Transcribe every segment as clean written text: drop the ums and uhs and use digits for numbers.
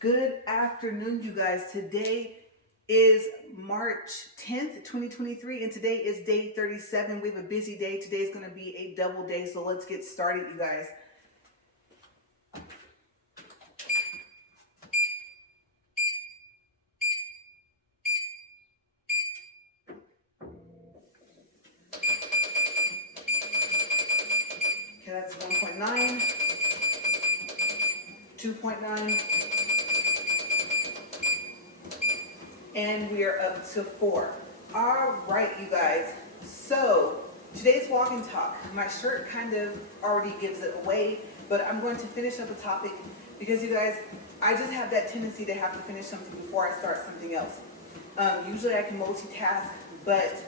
Good afternoon, you guys. Today is March 10th, 2023, and today is day 37. We have a busy day. Today is going to be a double day, so let's get started, you guys. Okay, that's 1.9, 2.9, and we are up to 4. All right, you guys. So today's walk and talk. My shirt kind of already gives it away, but I'm going to finish up a topic because you guys, I just have that tendency to have to finish something before I start something else. Usually I can multitask, but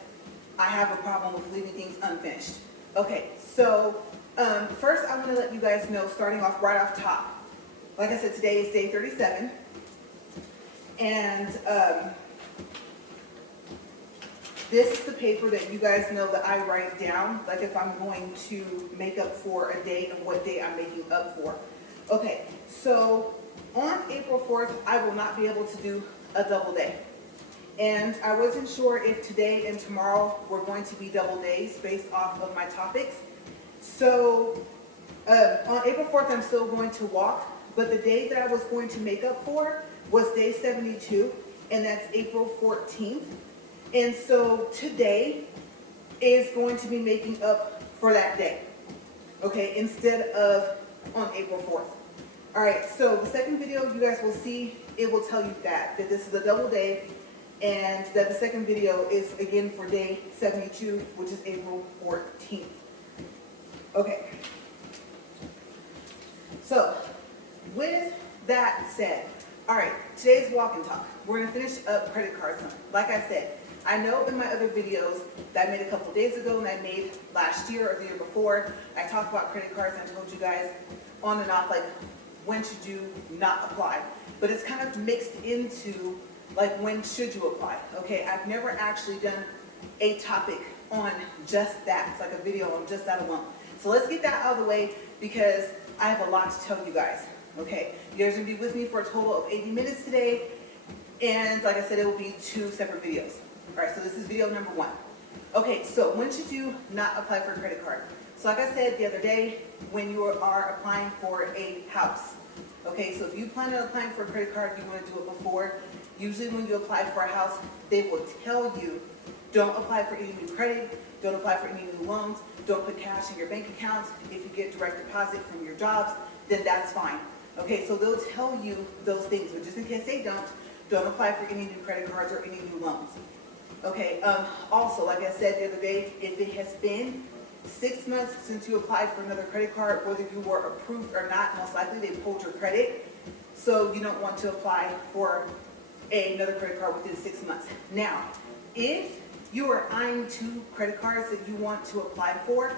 I have a problem with leaving things unfinished. Okay, so first I want to let you guys know, starting off right off top. Like I said, today is day 37. And this is the paper that you guys know that I write down, like if I'm going to make up for a day and what day I'm making up for. Okay, so on April 4th, I will not be able to do a double day. And I wasn't sure if today and tomorrow were going to be double days based off of my topics. So on April 4th, I'm still going to walk, but the day that I was going to make up for was day 72, and that's April 14th. And so today is going to be making up for that day, okay, instead of on April 4th. All right, so the second video you guys will see, it will tell you that this is a double day, and that the second video is again for day 72, which is April 14th. Okay, so with that said, all right, today's walk and talk. We're going to finish up credit cards. Like I said, I know in my other videos that I made a couple days ago and I made last year or the year before, I talked about credit cards and I told you guys on and off, like when should you not apply. But it's kind of mixed into like when should you apply. Okay, I've never actually done a topic on just that. It's like a video on just that alone. So let's get that out of the way because I have a lot to tell you guys. Okay, you guys are going to be with me for a total of 80 minutes today. And like I said, it will be 2 separate videos. All right, so this is video number 1. Okay, so when should you not apply for a credit card? So like I said the other day, when you are applying for a house. Okay, so if you plan on applying for a credit card, you want to do it before. Usually when you apply for a house, they will tell you, don't apply for any new credit, don't apply for any new loans, don't put cash in your bank accounts. If you get direct deposit from your jobs, then that's fine. Okay, so they'll tell you those things, but just in case they don't apply for any new credit cards or any new loans. Okay, also, like I said the other day, if it has been 6 months since you applied for another credit card, whether you were approved or not, most likely they pulled your credit. So you don't want to apply for another credit card within 6 months. Now, if you are eyeing 2 credit cards that you want to apply for,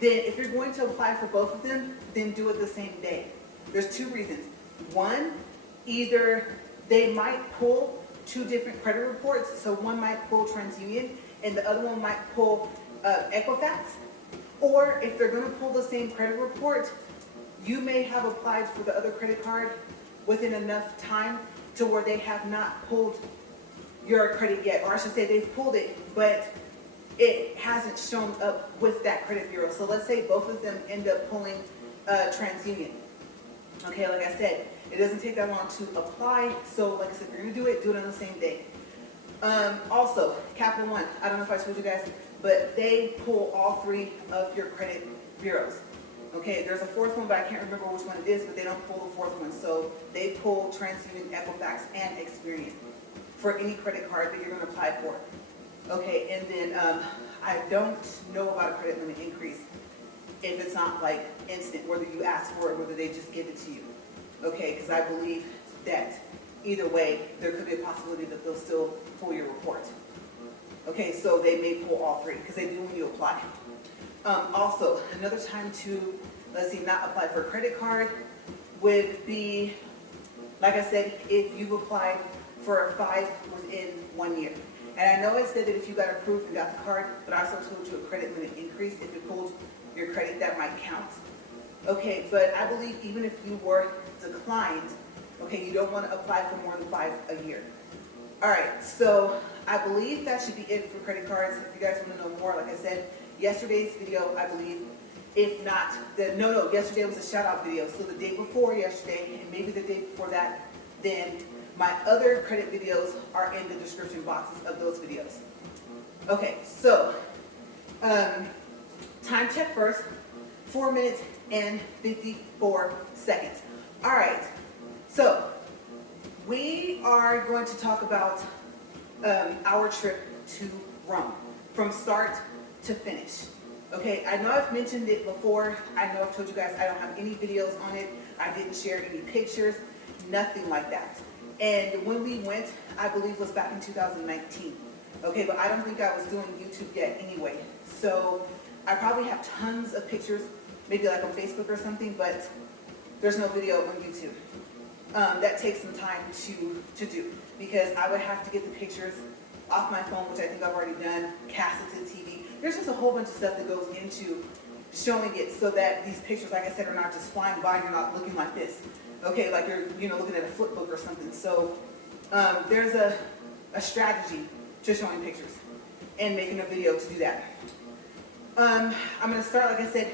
then if you're going to apply for both of them, then do it the same day. There's 2 reasons. One, either they might pull 2 different credit reports, so one might pull TransUnion and the other one might pull Equifax, or if they're going to pull the same credit report, you may have applied for the other credit card within enough time to where they have not pulled your credit yet, or I should say they've pulled it, but it hasn't shown up with that credit bureau. So let's say both of them end up pulling TransUnion. Okay, like I said, it doesn't take that long to apply. So like I said, if you're going to do it on the same day. Also, Capital One, I don't know if I told you guys, but they pull all 3 of your credit bureaus. Okay, there's a 4th one, but I can't remember which one it is, but they don't pull the 4th one. So they pull TransUnion, Equifax, and Experian for any credit card that you're going to apply for. Okay, and then I don't know about a credit limit increase if it's not like instant, whether you ask for it, whether they just give it to you. Okay, because I believe that either way, there could be a possibility that they'll still pull your report. Okay, so they may pull all 3, because they do when you apply. Also, another time to, let's see, not apply for a credit card would be, like I said, if you've applied for a 5 within 1 year. And I know it said that if you got approved and got the card, but I also told you a credit limit increase. If it pulled your credit, that might count. Okay, but I believe even if you were declined, Okay, you don't want to apply for more than 5 a year. All right, so I believe that should be it for credit cards. If you guys want to know more, like I said, yesterday's video, I believe, if not, yesterday was a shout out video. So the day before yesterday, and maybe the day before that, then my other credit videos are in the description boxes of those videos. Okay, so time check first, 4 minutes and 54 seconds. All right, so we are going to talk about our trip to Rome from start to finish. Okay, I know I've mentioned it before. I know I've told you guys I don't have any videos on it. I didn't share any pictures, nothing like that. And when we went, I believe was back in 2019. Okay, but I don't think I was doing YouTube yet anyway. So I probably have tons of pictures, maybe like on Facebook or something, but there's no video on YouTube. That takes some time to do because I would have to get the pictures off my phone, which I think I've already done, cast it to TV. There's just a whole bunch of stuff that goes into showing it so that these pictures, like I said, are not just flying by and you're not looking like this. Okay, like you're looking at a flip book or something. So there's a strategy to showing pictures and making a video to do that. I'm going to start, like I said,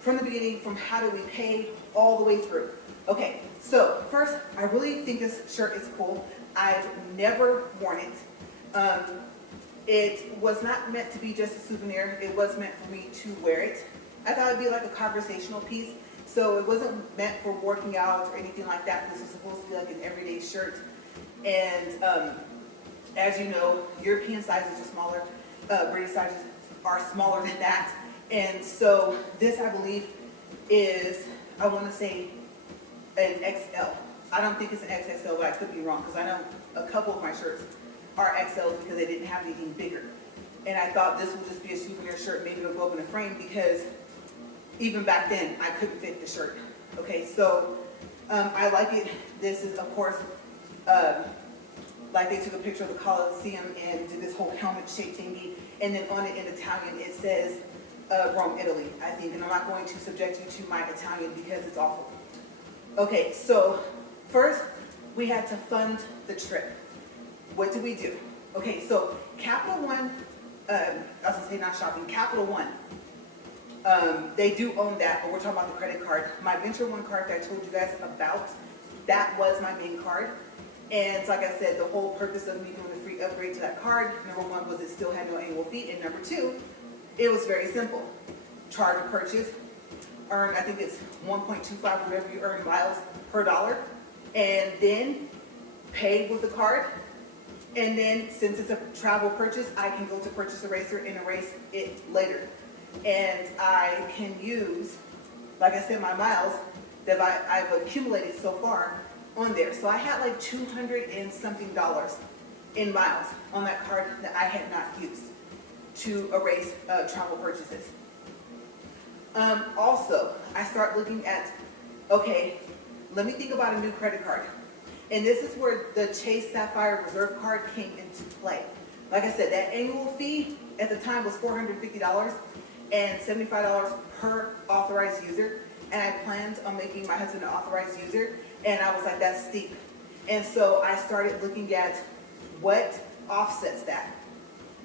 from the beginning, from how do we pay all the way through. Okay, so first, I really think this shirt is cool. I've never worn it. It was not meant to be just a souvenir. It was meant for me to wear it. I thought it'd be like a conversational piece. So it wasn't meant for working out or anything like that. This was supposed to be like an everyday shirt. And as you know, European sizes are smaller. British sizes are smaller than that. And so this, I believe, is, I want to say, an XL. I don't think it's an XXL, but I could be wrong because I know a couple of my shirts are XLs because they didn't have anything bigger. And I thought this would just be a souvenir shirt, maybe it'll go up in a frame because even back then I couldn't fit the shirt. Okay, so I like it. This is, of course, like they took a picture of the Colosseum and did this whole helmet shaped thingy, and then on it in Italian it says Rome, Italy, I think. And I'm not going to subject you to my Italian because it's awful. Okay, so first we had to fund the trip. What did we do? Okay, so Capital One, I was gonna say not shopping, Capital One, they do own that, but we're talking about the credit card. My Venture One card that I told you guys about, that was my main card. And like I said, the whole purpose of me doing the free upgrade to that card, number one, was it still had no annual fee, and number two, it was very simple. Charge a purchase, earn, I think it's 1.25, whatever you earn miles per dollar, and then pay with the card. And then since it's a travel purchase, I can go to Purchase Eraser and erase it later. And I can use, like I said, my miles that I've accumulated so far on there. So I had like $200 and something in miles on that card that I had not used to erase travel purchases. Also, I start looking at, okay, let me think about a new credit card. And this is where the Chase Sapphire Reserve card came into play. Like I said, that annual fee at the time was $450 and $75 per authorized user. And I planned on making my husband an authorized user. And I was like, that's steep. And so I started looking at what offsets that.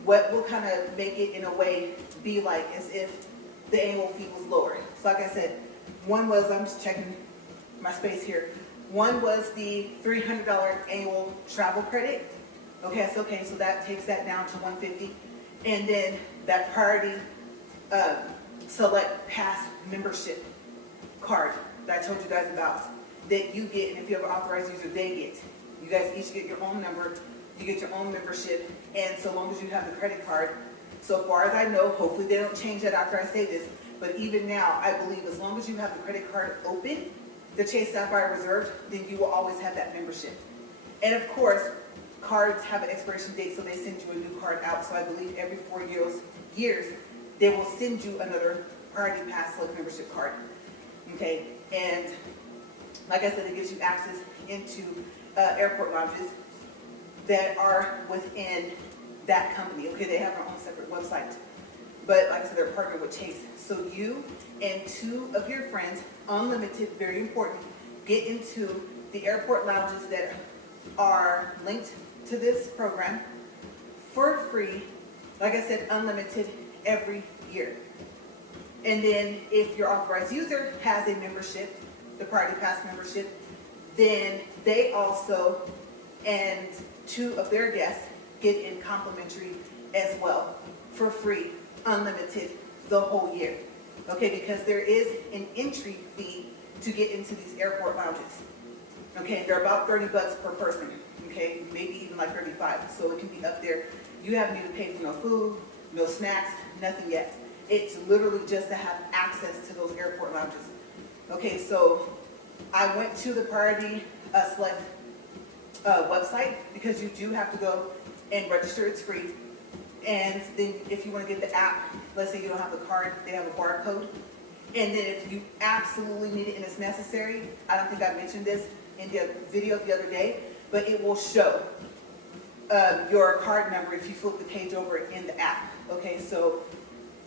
What will kind of make it in a way be like as if the annual fee was lower. So like I said, one was, I'm just checking my space here. One was the $300 annual travel credit. Okay, so that takes that down to $150. And then that priority select pass membership card that I told you guys about that you get, and if you have an authorized user, they get. You guys each get your own number, you get your own membership, and so long as you have the credit card, so far as I know, hopefully they don't change that after I say this, but even now, I believe as long as you have the credit card open, the Chase Sapphire Reserve, then you will always have that membership. And of course, cards have an expiration date, so they send you a new card out. So I believe every 4 years, they will send you another Priority Pass Select membership card. Okay, and like I said, it gives you access into airport lounges that are within that company. Okay, they have their own separate website. But like I said, they're partnered with Chase. So you and 2 of your friends, unlimited, very important, get into the airport lounges that are linked to this program for free, like I said, unlimited every year. And then if your authorized user has a membership, the Priority Pass membership, then they also and 2 of their guests get in complimentary as well for free, unlimited the whole year. Okay, because there is an entry fee to get into these airport lounges. Okay, they're about $30 per person. Okay, maybe even like 35, so it can be up there. You haven't even paid for no food, no snacks, nothing yet. It's literally just to have access to those airport lounges. Okay, so I went to the Priority Select website, because you do have to go and register. It's free. And then if you want to get the app, let's say you don't have the card, they have a barcode. And then if you absolutely need it and it's necessary, I don't think I mentioned this in the video the other day, but it will show your card number if you flip the page over in the app. Okay, so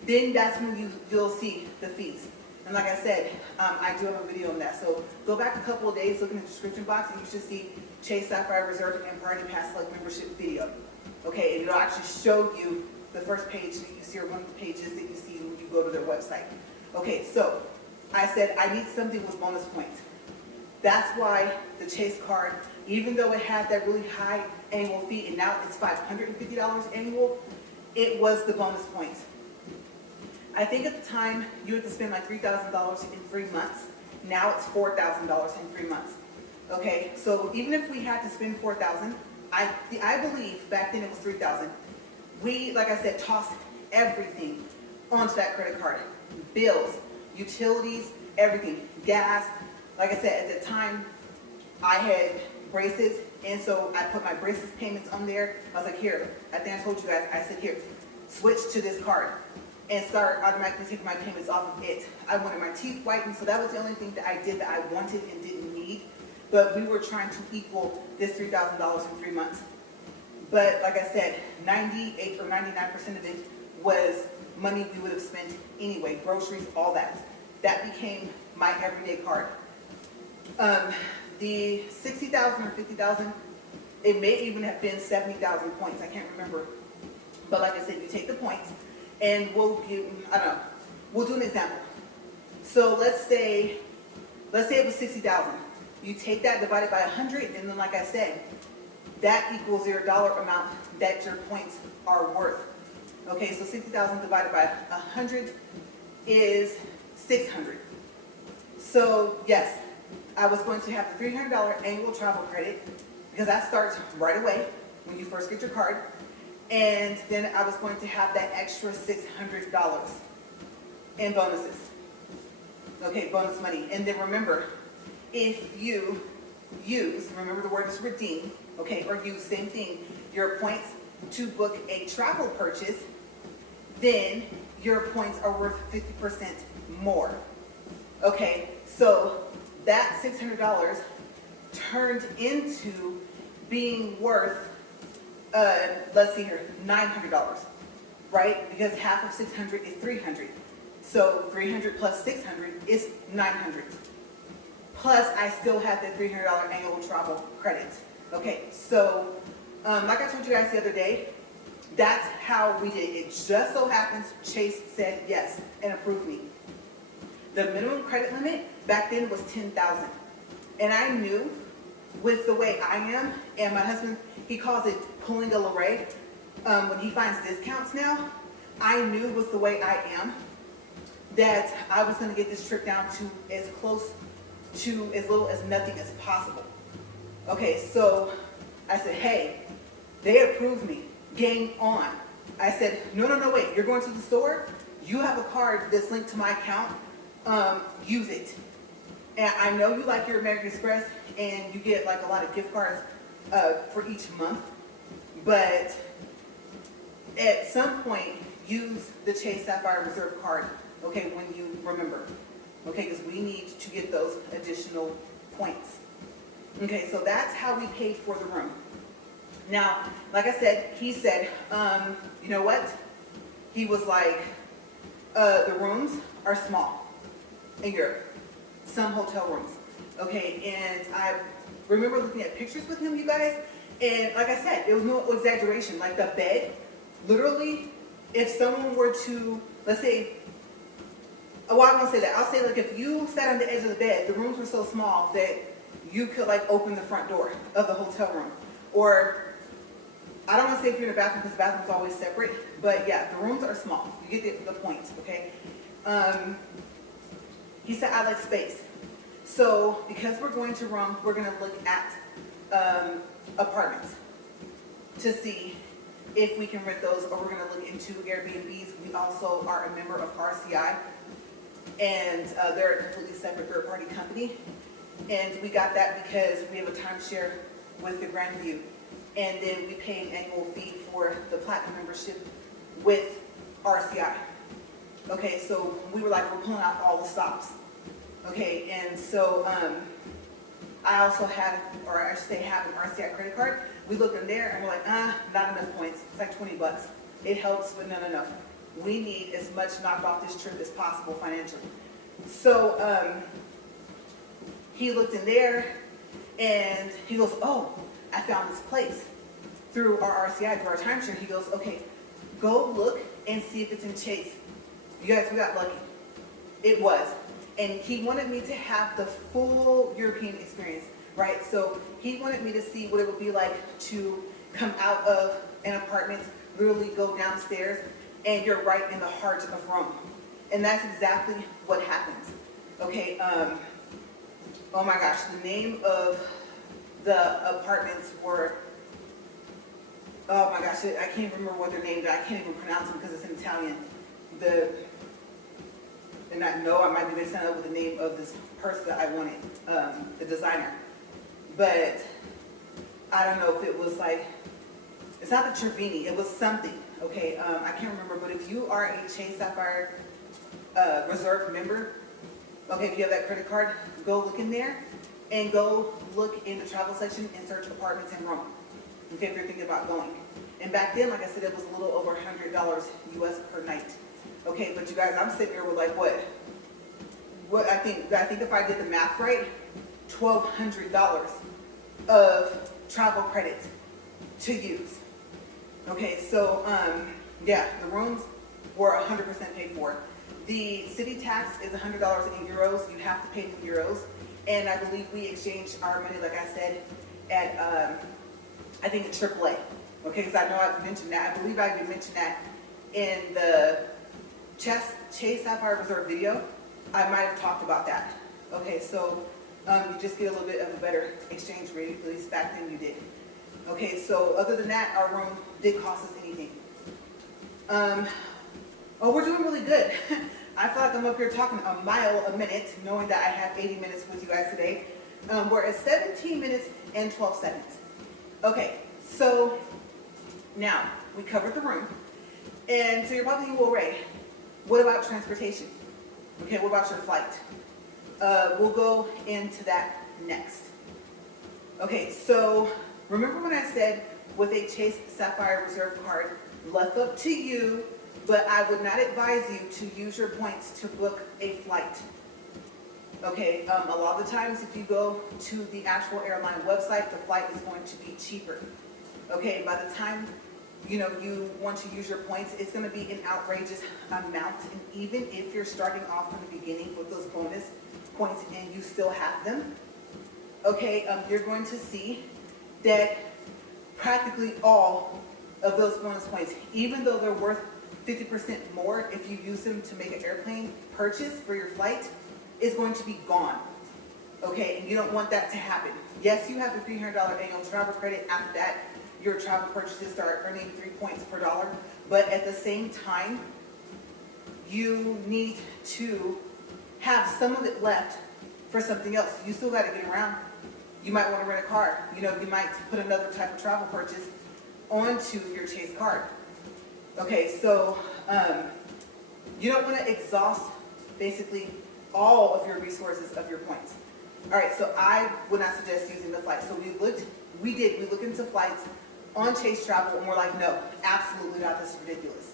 then that's when you'll see the fees. And like I said, I do have a video on that. So go back a couple of days, look in the description box, and you should see Chase Sapphire Reserve and Priority Pass Select membership video. Okay, and it'll actually show you the first page that you see, or one of the pages that you see when you go to their website. Okay, so I said I need something with bonus points. That's why the Chase card, even though it had that really high annual fee, and now it's $550 annual, it was the bonus points. I think at the time you had to spend like $3,000 in 3 months. Now it's $4,000 in 3 months. Okay, so even if we had to spend $4,000, I believe back then it was $3,000. We, like I said, tossed everything onto that credit card. Bills, utilities, everything, gas. Like I said, at the time, I had braces, and so I put my braces payments on there. I was like, here, I think I told you guys, I said, here, switch to this card and start automatically taking my payments off of it. I wanted my teeth whitened, so that was the only thing that I did that I wanted and didn't need. But we were trying to equal this $3,000 in 3 months. But like I said, 98 or 99% of it was money we would have spent anyway, groceries, all that. That became my everyday card. The 60,000 or 50,000, it may even have been 70,000 points. I can't remember. But like I said, you take the points, and we'll give, I don't know, we'll do an example. So let's say it was 60,000. You take that divided by 100, and then like I said, that equals your dollar amount that your points are worth. Okay, so 60,000 divided by 100 is 600. So yes, I was going to have the $300 annual travel credit, because that starts right away when you first get your card. And then I was going to have that extra $600 in bonuses. Okay, bonus money. And then remember, if you use, remember the word is redeem, okay, or use, same thing, your points to book a travel purchase, then your points are worth 50% more. Okay, so that $600 turned into being worth, let's see here, $900, right? Because half of 600 is 300. So 300 plus 600 is 900. Plus, I still have that $300 annual travel credit. Okay, so like I told you guys the other day, that's how we did it. It just so happens Chase said yes and approved me. The minimum credit limit back then was $10,000. And I knew with the way I am, and my husband, he calls it pulling a LaRae. When he finds discounts now, I knew with the way I am that I was going to get this trip down to as close to as little as nothing as possible. Okay, so I said, hey, they approved me. Game on. I said, no, wait. You're going to the store? You have a card that's linked to my account. Use it. And I know you like your American Express, and you get like a lot of gift cards for each month. But at some point, use the Chase Sapphire Reserve card, okay, when you remember. Okay, because we need to get those additional points. Okay, so that's how we paid for the room. Now, like I said, he said, you know what? He was like, the rooms are small in Europe, some hotel rooms. Okay, and I remember looking at pictures with him, you guys, and like I said, it was no exaggeration. Like the bed, literally, if someone were to, let's say, well, I won't say that. I'll say like if you sat on the edge of the bed, the rooms were so small that you could like open the front door of the hotel room. Or, I don't want to say if you're in a bathroom because the bathroom's always separate, but yeah, the rooms are small. You get the point, okay? He said, I like space. So, because we're going to Rome, we're going to look at apartments to see if we can rent those, or we're going to look into Airbnbs. We also are a member of RCI, and they're a completely separate third-party company. And we got that because we have a timeshare with the Grandview, and then we pay an annual fee for the Platinum membership with RCI. Okay, so we were like, we're pulling out all the stops. Okay, and so I also had, or I should say have an RCI credit card. We looked in there and we're like, not enough points. It's like 20 bucks. It helps, but no. We need as much knocked off this trip as possible financially. So he looked in there and he goes, oh, I found this place through our RCI, through our timeshare. He goes, okay, go look and see if it's in Chase. You guys, we got lucky. It was. And he wanted me to have the full European experience, right? So he wanted me to see what it would be like to come out of an apartment, literally go downstairs, and you're right in the heart of Rome. And that's exactly what happens. Okay, oh my gosh, the name of the apartments were, oh my gosh, I can't remember what they're named. I can't even pronounce them because it's in Italian. And I know I might be mixing up with the name of this purse that I wanted, the designer. But I don't know if it was like, it's not the Trevini, it was something, okay? I can't remember, but if you are a Chase Sapphire Reserve member, okay, if you have that credit card, go look in there and go look in the travel section and search apartments in Rome, okay, if you're thinking about going. And back then, like I said, it was a little over $100 US per night. Okay, but you guys, I'm sitting here with like what I think if I did the math right, $1,200 of travel credits to use. Okay, so yeah, the rooms were 100% paid for. The city tax is $100 in euros. You have to pay in euros, and I believe we exchanged our money, like I said, at I think at AAA. Okay, because I know I've mentioned that. I believe I even mentioned that in the Chase Sapphire Reserve video. I might have talked about that. Okay, so you just get a little bit of a better exchange rate, at least back then you did. Okay, so other than that, our room didn't cost us anything. Oh, we're doing really good. I feel like I'm up here talking a mile a minute, knowing that I have 80 minutes with you guys today. We're at 17 minutes and 12 seconds. Okay, so now we covered the room. And so you're probably thinking, well, Ray, what about transportation? Okay, what about your flight? We'll go into that next. Okay, so remember when I said with a Chase Sapphire Reserve card, left up to you, but I would not advise you to use your points to book a flight. Okay, a lot of the times if you go to the actual airline website, the flight is going to be cheaper. Okay, by the time you want to use your points, it's going to be an outrageous amount. And even if you're starting off from the beginning with those bonus points and you still have them, okay, you're going to see that practically all of those bonus points, even though they're worth 50% more if you use them to make an airplane purchase for your flight, is going to be gone. Okay, and you don't want that to happen. Yes, you have a $300 annual travel credit. After that, your travel purchases start earning 3 points per dollar. But at the same time, you need to have some of it left for something else. You still got to get around. You might want to rent a car. You might put another type of travel purchase onto your Chase card. Okay, so you don't want to exhaust basically all of your resources of your points. All right, so I would not suggest using the flight. So we looked into flights on Chase Travel, and we're like, no, absolutely not. This is ridiculous.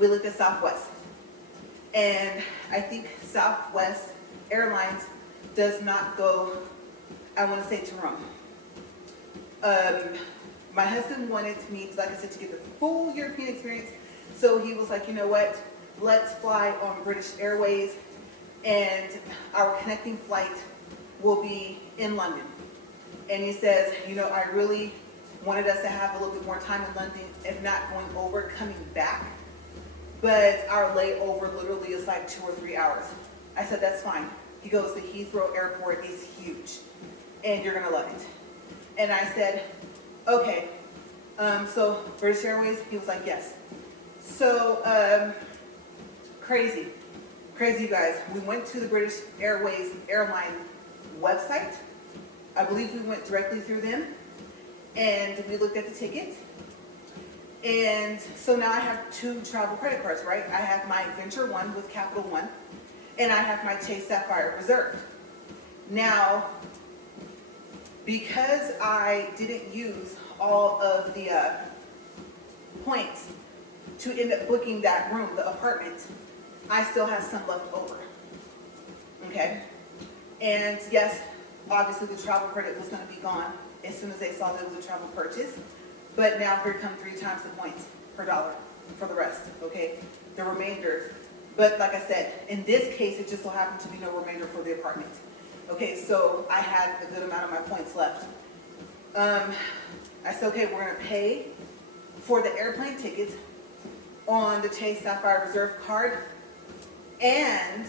We looked at Southwest, and I think Southwest Airlines does not go, I want to say, to Rome. My husband wanted me, like I said, to get the full European experience. So he was like, you know what, let's fly on British Airways, and our connecting flight will be in London. And he says, you know, I really wanted us to have a little bit more time in London, if not going over, coming back. But our layover literally is like 2 or 3 hours. I said, that's fine. He goes, the Heathrow Airport is huge, and you're gonna love it. And I said, okay, so British Airways? He was like, yes. So, crazy you guys. We went to the British Airways airline website. I believe we went directly through them, and we looked at the tickets. And so now I have 2 travel credit cards, right? I have my Venture One with Capital One, and I have my Chase Sapphire reserved. Now, because I didn't use all of the points to end up booking that room, the apartment, I still have some left over, okay? And yes, obviously the travel credit was gonna be gone as soon as they saw that it was a travel purchase, but now here come 3 times the points per dollar for the rest, okay? The remainder, but like I said, in this case, it just so happened to be no remainder for the apartment. Okay, so I had a good amount of my points left. I said, okay, we're gonna pay for the airplane tickets on the Chase Sapphire Reserve card. And,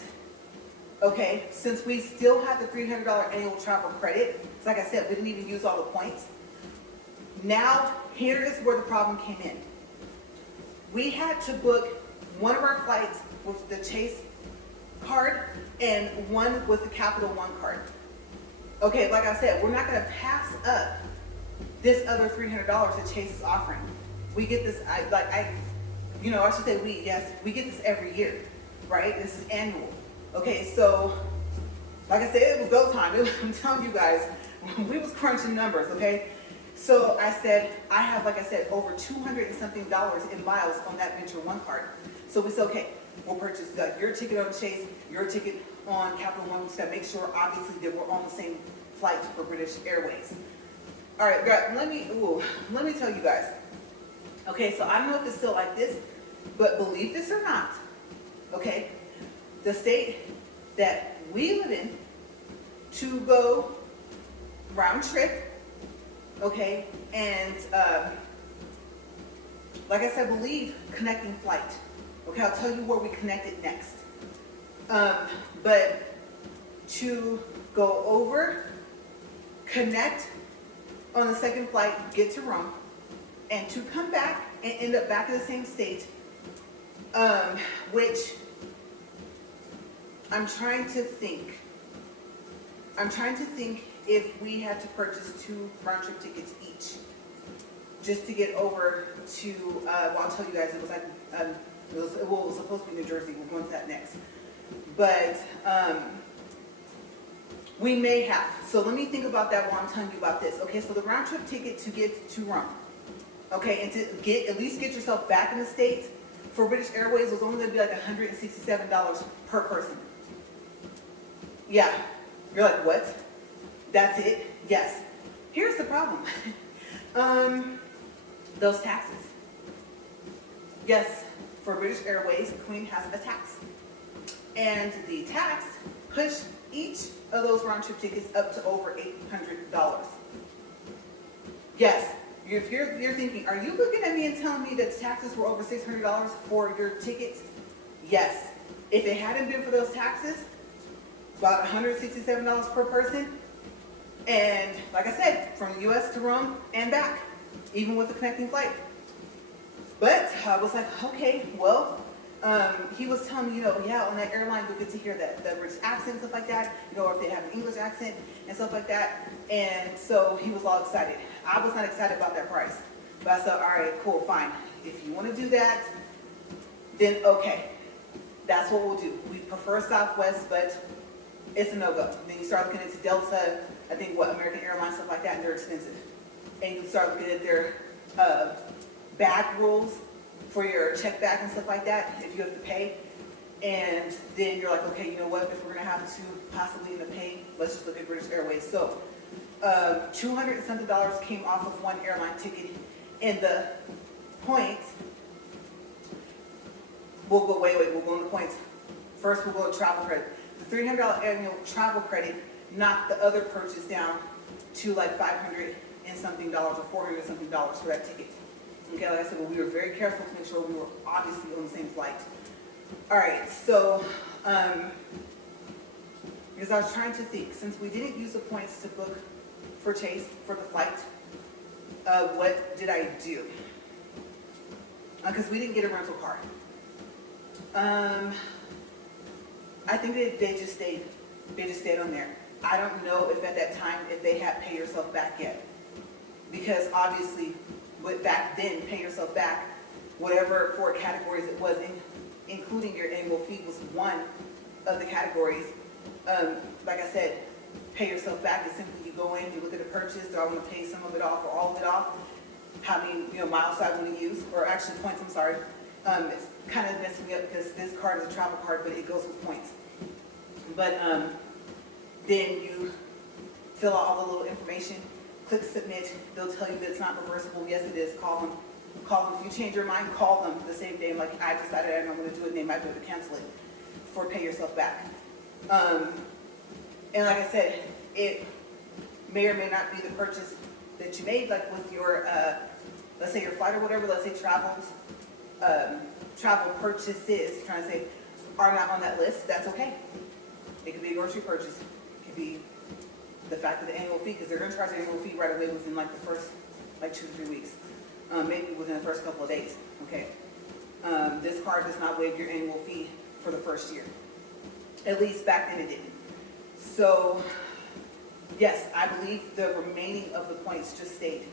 okay, since we still have the $300 annual travel credit, like I said, we didn't even use all the points. Now, here is where the problem came in. We had to book one of our flights with the Chase card and one with the Capital One card. Okay, like I said, we're not gonna pass up this other $300 that Chase is offering. We get this, I should say we, yes, we get this every year, right? This is annual. Okay, so, like I said, it was go time. I'm telling you guys, we was crunching numbers, okay? So I said, I have, like I said, over 200 and something dollars in miles on that Venture One card. So we said, okay, we'll purchase your ticket on Chase, your ticket on Capital One. We just gotta make sure, obviously, that we're on the same flight for British Airways. All right, guys, let me tell you guys. Okay, so I don't know if it's still like this, but believe this or not, okay, the state that we live in, to go round trip, okay, and like I said, believe connecting flight. Okay, I'll tell you where we connected next. But to go over, connect on the second flight, get to Rome, and to come back and end up back in the same state, which I'm trying to think if we had to purchase 2 round trip tickets each, just to get over to, I'll tell you guys, it was like, it was supposed to be New Jersey. We're going to that next. But we may have. So let me think about that while I'm telling you about this. Okay, so the round trip ticket to get to Rome, okay, and to at least get yourself back in the States, for British Airways was only going to be like $167 per person. Yeah, you're like, what? That's it? Yes. Here's the problem. Those taxes. Yes, for British Airways, the Queen has a tax. And the tax pushed each of those round trip tickets up to over $800. Yes, if you're thinking, are you looking at me and telling me that taxes were over $600 for your tickets? Yes. If it hadn't been for those taxes, about $167 per person. And like I said, from the US to Rome and back, even with the connecting flight. But I was like, okay, well, he was telling me, yeah, on that airline, you'll get to hear the British accent and stuff like that, or if they have an English accent and stuff like that. And so he was all excited. I was not excited about that price. But I said, all right, cool, fine. If you want to do that, then okay. That's what we'll do. We prefer Southwest, but it's a no-go. Then you start looking into Delta, I think American Airlines, stuff like that, and they're expensive. And you start looking at their bag rules for your check bag and stuff like that, if you have to pay. And then you're like, okay, you know what, if we're gonna have to possibly end up paying, let's just look at British Airways. So, $200 and something came off of one airline ticket, and the points, we'll go on the points. First, we'll go to travel credit. The $300 annual travel credit knocked the other purchase down to like $500 and something or $400 and something for that ticket. Okay, like I said, well, we were very careful to make sure we were obviously on the same flight. All right, so, because I was trying to think, since we didn't use the points to book for Chase for the flight, what did I do? Because we didn't get a rental car. I think they just stayed on there. I don't know if at that time, if they had pay yourself back yet. Because obviously, back then, pay yourself back, whatever 4 categories it was, including your annual fee, was one of the categories. Like I said, pay yourself back is simply you go in, you look at the purchase, do I want to pay some of it off or all of it off? How many miles do I want to use? Or actually points, I'm sorry. It's kind of messing me up because this card is a travel card, but it goes with points. But then you fill out all the little information, click submit. They'll tell you that it's not reversible. Yes, it is. Call them. If you change your mind, call them the same day. Like, I decided I'm going to do it, and they might be able to cancel it for pay yourself back. And like I said, it may or may not be the purchase that you made, like with your, let's say your flight or whatever, let's say travel purchases, trying to say, are not on that list. That's okay. It could be a grocery purchase. It could be the fact of the annual fee, because they're going to charge the annual fee right away within like the first 2 to 3 weeks, maybe within the first couple of days. Okay, this card does not waive your annual fee for the first year. At least back then it didn't. So yes, I believe the remaining of the points just stayed.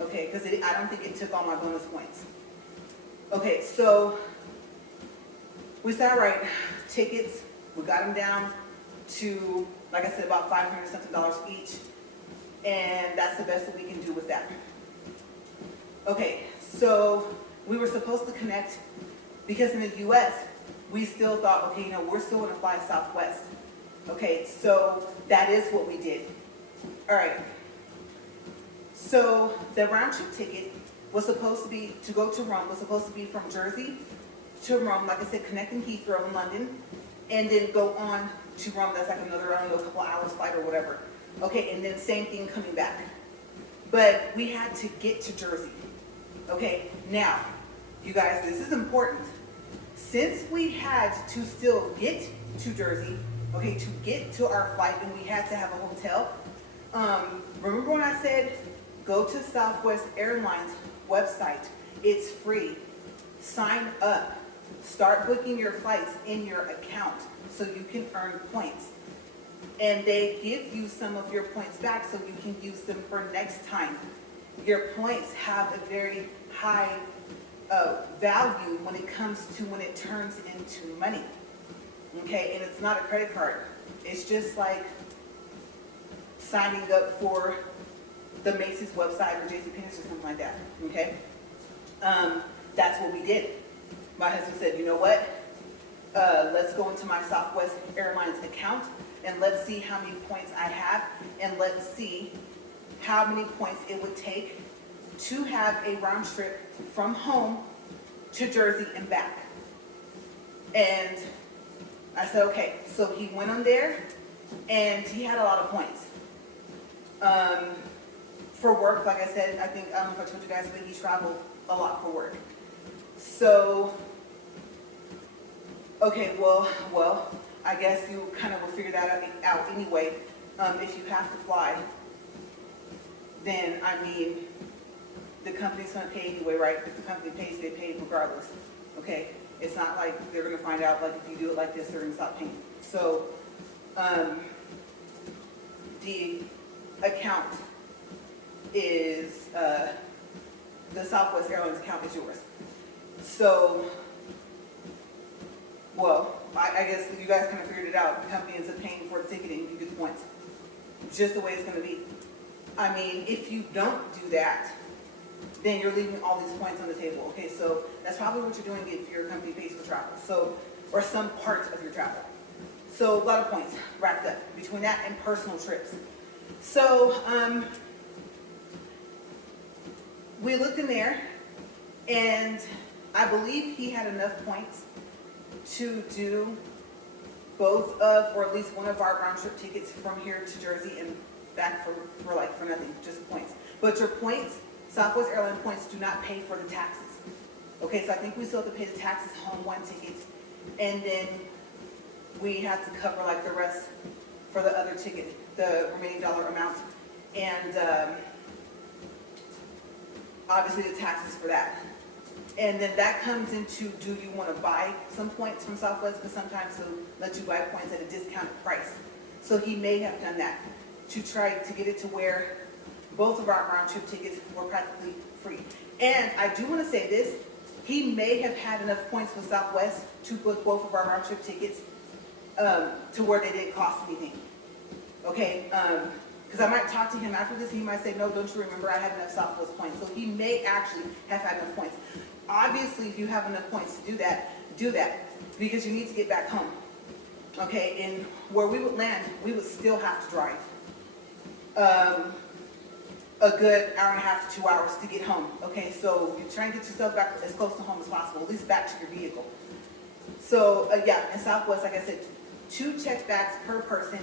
Okay, because I don't think it took all my bonus points. Okay, so we said, all right, tickets, we got them down to, like I said, about $500 something each, and that's the best that we can do with that. Okay, so we were supposed to connect, because in the US, we still thought, okay, we're still going to fly Southwest. Okay, so that is what we did. All right, so the round trip ticket was supposed to be, to go to Rome, was supposed to be from Jersey to Rome, like I said, connecting Heathrow in London, and then go on to Rome. That's like another, I don't know, a couple hours flight or whatever. Okay, and then same thing coming back. But we had to get to Jersey. Okay, now, you guys, this is important. Since we had to still get to Jersey, okay, to get to our flight, and we had to have a hotel, remember when I said, go to Southwest Airlines website, it's free. Sign up. Start booking your flights in your account so you can earn points. And they give you some of your points back so you can use them for next time. Your points have a very high value when it comes to when it turns into money. Okay, and it's not a credit card. It's just like signing up for the Macy's website or JCPenney's or something like that. Okay, that's what we did. My husband said, you know what? Let's go into my Southwest Airlines account and let's see how many points I have, and let's see how many points it would take to have a round trip from home to Jersey and back. And I said, okay. So he went on there and he had a lot of points. For work, like I said, I don't know if I told you guys, but he traveled a lot for work. So, okay, well, I guess you kind of will figure that out anyway. If you have to fly, then, I mean, the company's going to pay anyway, right? If the company pays, they pay regardless, okay? It's not like they're going to find out, like, if you do it like this, they're going to stop paying. So, the account is, the Southwest Airlines account is yours. So, well, I guess you guys kind of figured it out. The company ends up paying for the ticketing, you get the points. Just the way it's going to be. I mean, if you don't do that, then you're leaving all these points on the table. Okay, so that's probably what you're doing if your company pays for travel. So or some part of your travel. So a lot of points racked up between that and personal trips. So we looked in there, and I believe he had enough points to do both of, or at least one of our round trip tickets from here to Jersey and back for nothing, just points. But your points, Southwest Airline points, do not pay for the taxes. Okay, so I think we still have to pay the taxes on one ticket, and then we have to cover like the rest for the other ticket, the remaining dollar amount, and obviously the taxes for that. And then that comes into, do you want to buy some points from Southwest? Because sometimes they'll let you buy points at a discounted price. So he may have done that to try to get it to where both of our round trip tickets were practically free. And I do want to say this, he may have had enough points with Southwest to book both of our round trip tickets to where they didn't cost anything. Okay, because I might talk to him after this, and he might say, no, don't you remember, I had enough Southwest points. So he may actually have had enough points. Obviously, if you have enough points to do that, because you need to get back home. Okay, and where we would land, we would still have to drive a good hour and a half to 2 hours to get home. Okay, so you're trying to get yourself back as close to home as possible, at least back to your vehicle. So yeah, in Southwest, like I said, 2 check bags per person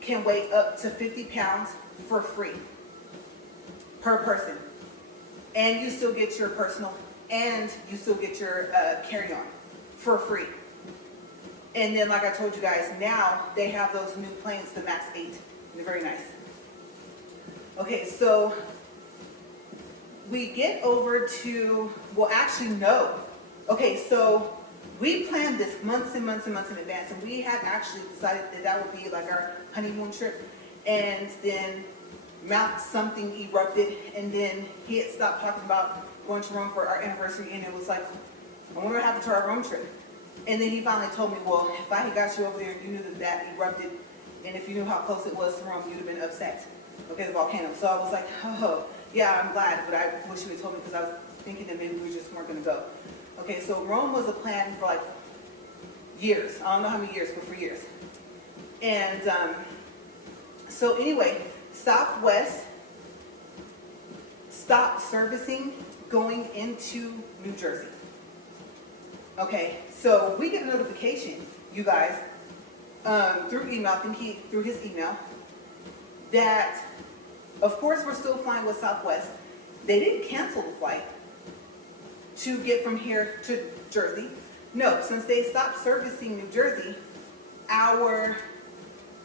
can weigh up to 50 pounds for free per person. And you still get your personal, and you still get your carry-on for free. And then, like I told you guys, now they have those new planes, the Max 8. They're very nice. Okay, so we get over to, well, actually, no. Okay, so we planned this months and months and months in advance, and we had actually decided that that would be like our honeymoon trip. And then Mount something erupted, and then he had stopped talking about going to Rome for our anniversary, and it was like, I wonder what happened to our Rome trip. And then he finally told me, well, if I had got you over there, you knew that that erupted, and if you knew how close it was to Rome, you'd have been upset. Okay, the volcano. So I was like, oh, yeah, I'm glad, but I wish you had told me, because I was thinking that maybe we just weren't going to go. Okay, so Rome was a plan for like years. I don't know how many years, but for years. And so anyway, Southwest stopped servicing going into New Jersey. Okay, so we get a notification, you guys, through email, I think through his email, that of course we're still flying with Southwest. They didn't cancel the flight to get from here to Jersey. No, since they stopped servicing New Jersey, our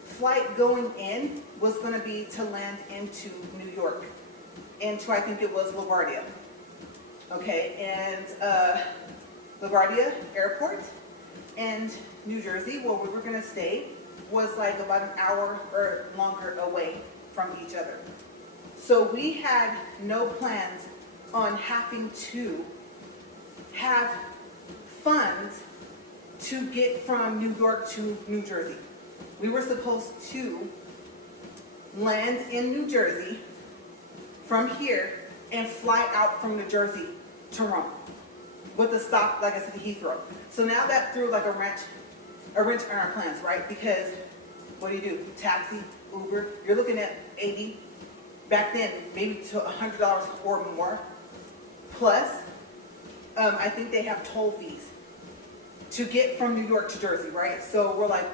flight going in was going to be to land into New York, into, I think it was LaGuardia. Okay, and LaGuardia Airport and New Jersey, where we were going to stay, was like about an hour or longer away from each other. So we had no plans on having to have funds to get from New York to New Jersey. We were supposed to land in New Jersey from here and fly out from New Jersey to Rome with a stop, like I said, Heathrow. So now that threw like a wrench in our plans, right? Because what do? Taxi, Uber, you're looking at $80, back then maybe to $100 or more. Plus, I think they have toll fees to get from New York to Jersey, right? So we're like,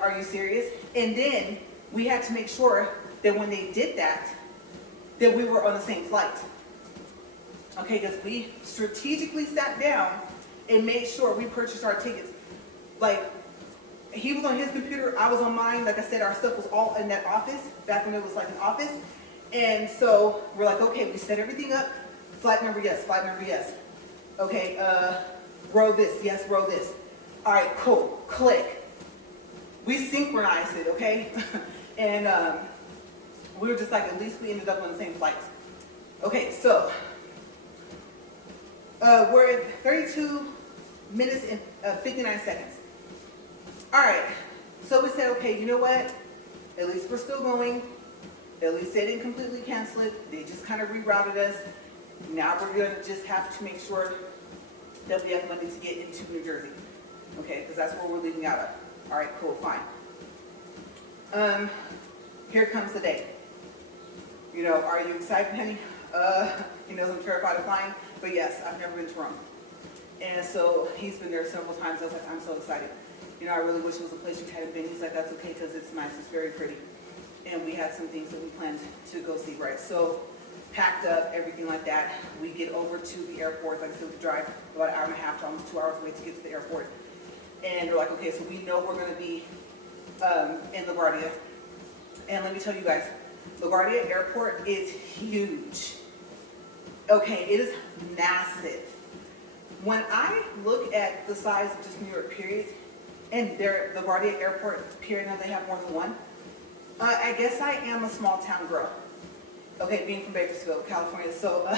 are you serious? And then we had to make sure that when they did that we were on the same flight. Okay, because we strategically sat down and made sure we purchased our tickets. Like, he was on his computer, I was on mine. Like I said, our stuff was all in that office, back when it was like an office. And so we're like, okay, we set everything up. Flight number, yes. Flight number, yes. Okay, row this, yes, row this. All right, cool, click. We synchronized it, okay? And we were just like, at least we ended up on the same flights. Okay, so we're at 32 minutes and 59 seconds. All right, so we said, okay, you know what? At least we're still going. At least they didn't completely cancel it. They just kind of rerouted us. Now we're going to just have to make sure that we have money to get into New Jersey. Okay, because that's where we're leaving out of. All right, cool, fine. Here comes the day. You know, are you excited, honey? He knows I'm terrified of flying, but yes, I've never been to Rome. And so he's been there several times. I was like, I'm so excited. You know, I really wish it was a place you hadn't been. He's like, that's okay because it's nice, it's very pretty. And we had some things that we planned to go see, right? So packed up, everything like that. We get over to the airport. Like I said, we drive about an hour and a half to almost 2 hours away to get to the airport. And they're like, okay, so we know we're going to be in LaGuardia. And let me tell you guys, LaGuardia Airport is huge. Okay, it is massive. When I look at the size of just New York, period, and their LaGuardia Airport, period, now they have more than one, I guess I am a small town girl. Okay, being from Bakersfield, California. So,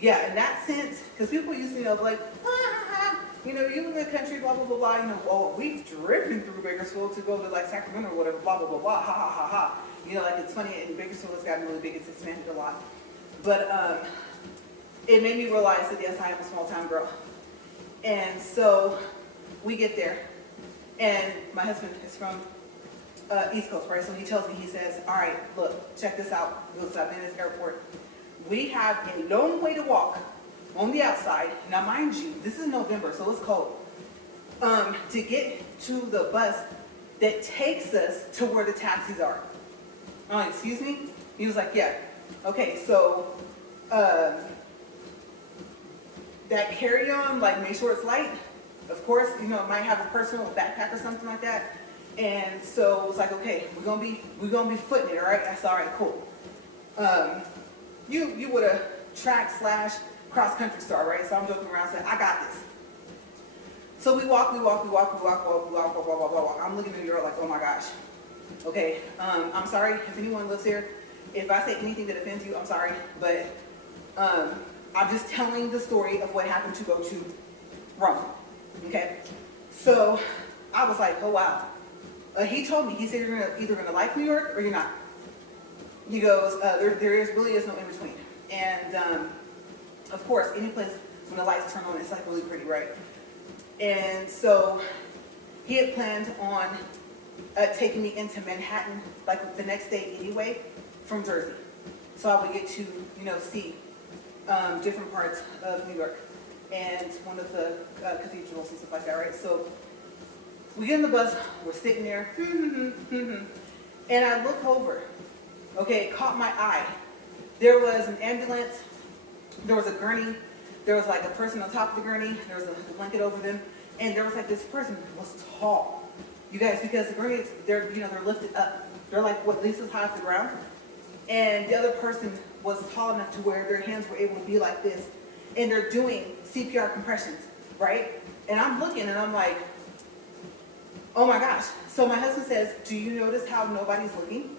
yeah, in that sense, because people used to, like, you know, you live in the country, blah, blah, blah, blah, you know, oh, we've driven through Bakersfield to go to, like, Sacramento or whatever, blah, blah, blah, blah, ha, ha, ha, ha. You know, like, it's funny, in Bakersfield, it's gotten really big, it's expanded a lot. But it made me realize that, yes, I am a small-town girl. And so we get there, and my husband is from East Coast, right? So he tells me, he says, all right, look, check this out. He goes, I'm in this airport. We have a long way to walk on the outside. Now, mind you, this is November, so it's cold. To get to the bus that takes us to where the taxis are. I'm like, excuse me? He was like, yeah. Okay, so that carry-on, like, make sure it's light. Of course, you know, it might have a personal backpack or something like that. And so it was like, okay, we're gonna be footing it, all right? I said, all right, cool. You would have track / cross country star, right? So I'm joking around saying, I got this. So we walk. I'm looking at her like, oh my gosh. Okay, I'm sorry if anyone lives here. If I say anything that offends you, I'm sorry. But I'm just telling the story of what happened to go to Rome. Okay? So I was like, oh wow. He told me, he said, you're either gonna like New York or you're not. He goes, there really is no in between. And of course, any place when the lights turn on, it's like really pretty, right? And so he had planned on taking me into Manhattan like the next day anyway from Jersey. So I would get to, you know, see different parts of New York and one of the cathedrals and stuff like that, right? So we get in the bus, we're sitting there, and I look over. Okay, it caught my eye. There was an ambulance, there was a gurney, there was like a person on top of the gurney, there was a blanket over them, and there was like this person who was tall. You guys, because the gurneys, they're lifted up. They're like what, at least as high off the ground. And the other person was tall enough to where their hands were able to be like this. And they're doing CPR compressions, right? And I'm looking and I'm like, oh my gosh. So my husband says, do you notice how nobody's looking?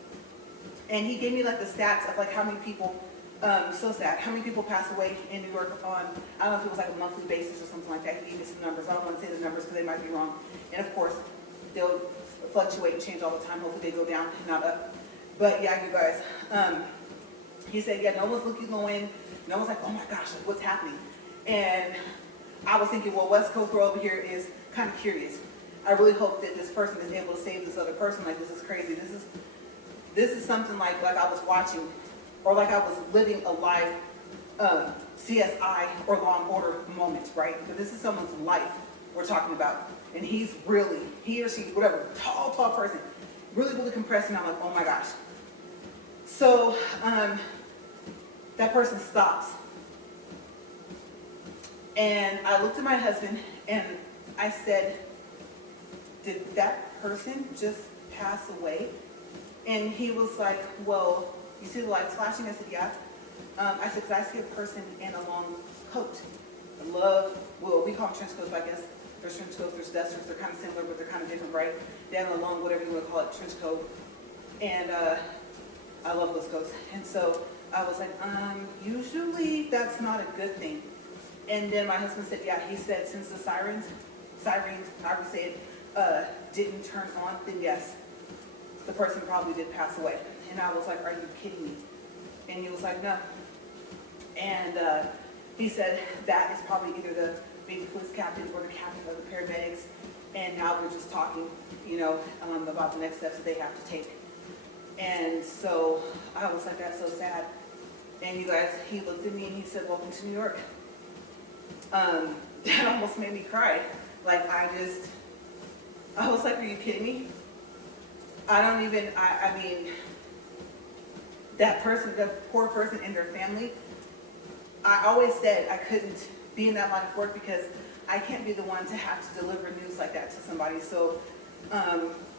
And he gave me like the stats of like how many people, so sad, how many people pass away in New York on, I don't know if it was like a monthly basis or something like that. He gave me some numbers. I don't want to say the numbers because they might be wrong. And of course, they'll fluctuate and change all the time. Hopefully they go down, not up. But yeah, you guys, he said, yeah, no one's looking going. No one's like, oh my gosh, like, what's happening? And I was thinking, well, West Coast girl over here is kind of curious. I really hope that this person is able to save this other person. Like, this is crazy. This is something like I was watching, or like I was living a live CSI or Law and Order moment, right? But this is someone's life we're talking about. And he's really, he or she, whatever, tall person, really compressing. I'm like, oh my gosh. So that person stops. And I looked at my husband and I said, did that person just pass away? And he was like, well, you see the lights flashing? I said, yeah. I said, because I see a person in a long coat. I love, well, we call them trench coats, but I guess there's trench coats, there's dusters. They're kind of similar, but they're kind of different, right? They have a long, whatever you want to call it, trench coat. And I love those coats. And so I was like, usually that's not a good thing. And then my husband said, yeah, he said, since the sirens, however you say it, didn't turn on, then yes, the person probably did pass away. And I was like, are you kidding me? And he was like, no. And he said that is probably either maybe police captain or the captain of the paramedics, and now they're just talking, you know, about the next steps that they have to take. And so I was like, that's so sad. And you guys, he looked at me and he said, welcome to New York. That almost made me cry. Like, I was like, are you kidding me? I mean, that person, the poor person and their family, I always said I couldn't be in that line of work because I can't be the one to have to deliver news like that to somebody. So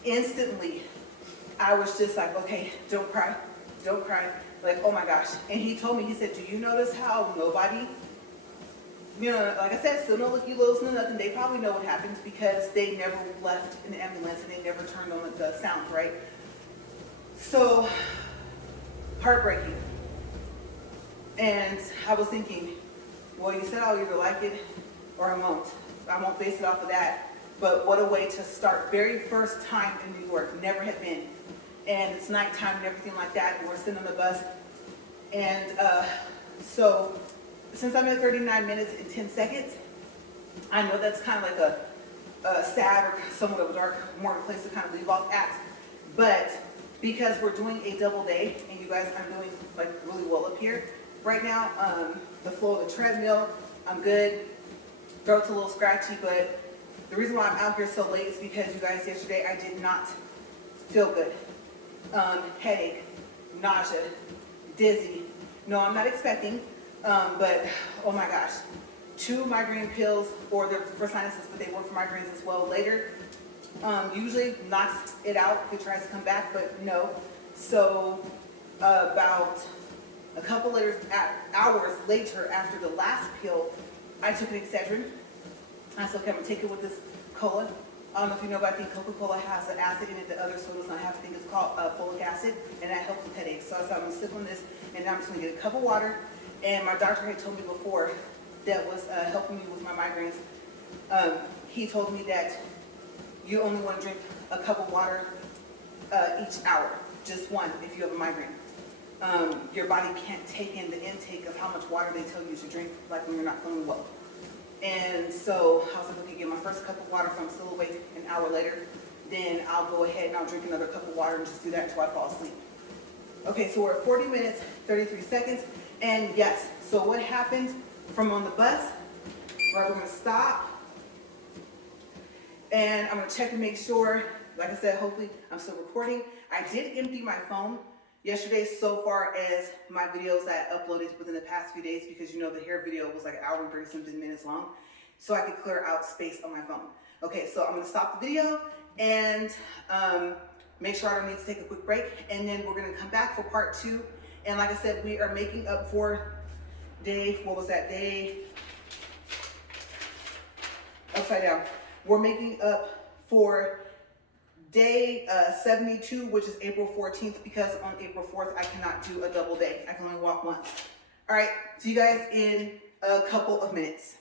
instantly, I was just like, okay, don't cry, don't cry. Like, oh my gosh. And he told me, he said, do you notice how nobody, you know, like I said, still no looky lows, no nothing. They probably know what happened because they never left an ambulance and they never turned on the sound, right? So, heartbreaking. And I was thinking, well, you said I'll either like it or I won't. I won't base it off of that. But what a way to start. Very first time in New York, never had been. And it's nighttime and everything like that, and we're sitting on the bus. And so, since I'm at 39 minutes and 10 seconds, I know that's kind of like a sad or somewhat of a dark, more place to kind of leave off at. But because we're doing a double day, and you guys, I'm doing like really well up here right now. The flow of the treadmill, I'm good. Throat's a little scratchy, but the reason why I'm out here so late is because you guys, yesterday I did not feel good. Headache, nausea, dizzy. No, I'm not expecting, but oh my gosh, 2 migraine pills, or they're for sinuses, but they work for migraines as well later. Usually knocks it out if it tries to come back, but no. So about a couple hours later after the last pill, I took an Excedrin. I said, okay, I'm gonna take it with this cola. I don't know if you know, but I think Coca-Cola has an acid in it that other sodas don't have. I think it's called folic acid, and that helps with headaches. So I said, I'm gonna sip on this, and now I'm just gonna get a cup of water. And my doctor had told me before that was helping me with my migraines. He told me that you only want to drink a cup of water each hour, just one if you have a migraine. Your body can't take in the intake of how much water they tell you to drink, like when you're not feeling well. And so I was like, okay, get my first cup of water if I'm still awake an hour later, then I'll go ahead and I'll drink another cup of water and just do that until I fall asleep. Okay, so we're at 40 minutes, 33 seconds, and yes, so what happened from on the bus, right, we're gonna stop, and I'm gonna check and make sure, like I said, hopefully I'm still recording. I did empty my phone yesterday so far as my videos that I uploaded within the past few days, because you know the hair video was like an hour and 30 something minutes long, so I could clear out space on my phone. Okay, so I'm gonna stop the video and make sure I don't need to take a quick break, and then we're gonna come back for part 2. And like I said, we are making up for day, what was that day? Upside down. We're making up for day 72, which is April 14th, because on April 4th, I cannot do a double day. I can only walk once. All right, see you guys in a couple of minutes.